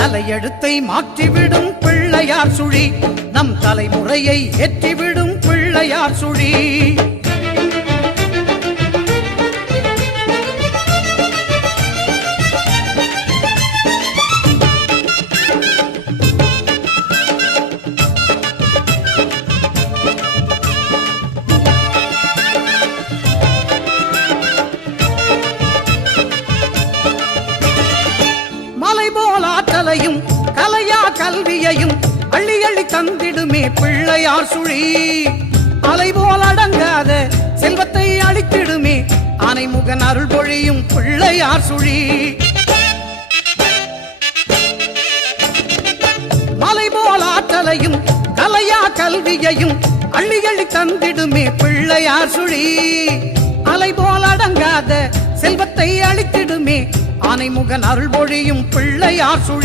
தலையெழுத்தை மாற்றிவிடும் பிள்ளையார் சுழி. நம் தலைமுறையை ஏற்றிவிடும் பிள்ளையார் சுழி. கலையும் கலையா கல்வியையும் அள்ளி அள்ளி தந்திடுமே பிள்ளையார் சுழி. அலை போல் அடங்காத செல்வத்தை அளித்திடுமே ஆனைமுகன் அருள் பொழியும் பிள்ளையார் சுழி. மலை போல் ஆற்றலையும் கலையா கல்வியையும் அள்ளி அள்ளி தந்திடுமே பிள்ளையார் சுழி. அலை போல் அடங்காத செல்வத்தை அளித்திடுமே ஆனைமுகன் அருள் பொழியும் பிள்ளையார் சுழி.